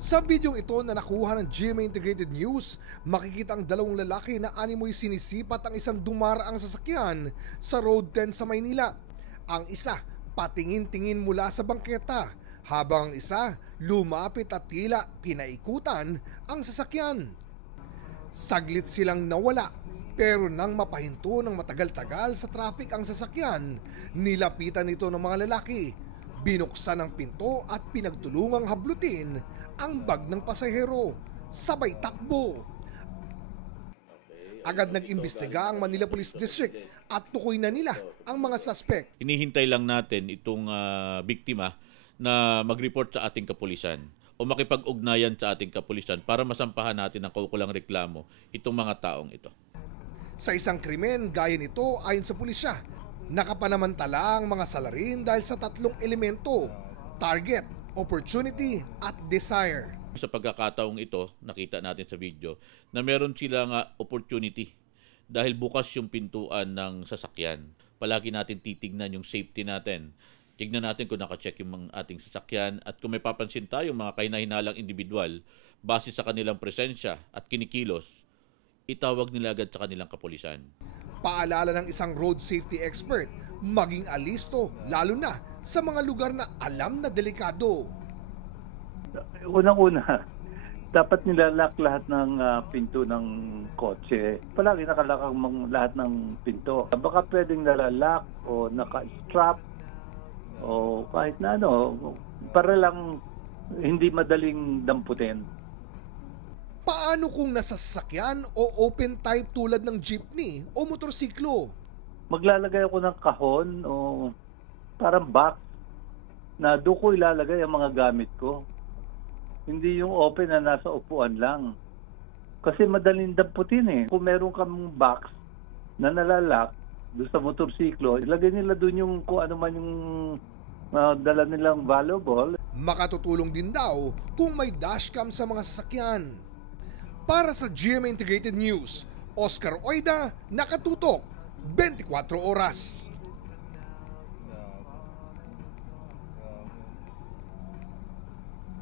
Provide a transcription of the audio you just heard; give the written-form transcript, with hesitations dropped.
Sa videong ito na nakuha ng GMA Integrated News, makikita ang dalawang lalaki na animoy sinisipat ang isang dumaraang sasakyan sa Road 10 sa Maynila. Ang isa, patingin-tingin mula sa bangketa, habang ang isa, lumapit at tila pinaikutan ang sasakyan. Saglit silang nawala, pero nang mapahinto ng matagal-tagal sa traffic ang sasakyan, nilapitan ito ng mga lalaki. Binuksan ang pinto at pinagtulungang hablutin ang bag ng pasahero. Sabay takbo. Agad nag-imbestiga ang Manila Police District at tukoy na nila ang mga suspect. Hinihintay lang natin itong biktima na mag-report sa ating kapulisan o makipag-ugnayan sa ating kapulisan para masampahan natin ng kaukulang reklamo itong mga taong ito. Sa isang krimen gaya nito, ayon sa pulisya, nakapanamantala ang mga salarin dahil sa tatlong elemento: target, opportunity at desire. Sa pagkakataong ito, nakita natin sa video na meron silang opportunity dahil bukas yung pintuan ng sasakyan. Palagi natin titignan yung safety natin. Tignan natin kung nakacheck yung ating sasakyan at kung may papansin tayong mga kahinahinalang individual base sa kanilang presensya at kinikilos, itawag nila agad sa kanilang kapulisan. Paalala ng isang road safety expert, maging alisto lalo na sa mga lugar na alam na delikado. Unang-una, dapat nilalak lahat ng pinto ng kotse. Palagi nakalak ang lahat ng pinto. Baka pwedeng nalalak o naka-strap o kahit na ano, para lang hindi madaling damputin. Paano kung nasa sasakyan o open type tulad ng jeepney o motorsiklo? Maglalagay ako ng kahon o parang box na doon ko ilalagay ang mga gamit ko. Hindi yung open na nasa upuan lang. Kasi madaling damputin eh. Kung meron kang box na nalalak doon sa motorsiklo, ilagay nila doon yung kung ano man yung dala nilang valuable. Makatutulong din daw kung may dashcam sa mga sasakyan. Para sa GMA Integrated News, Oscar Oida, nakatutok, 24 oras.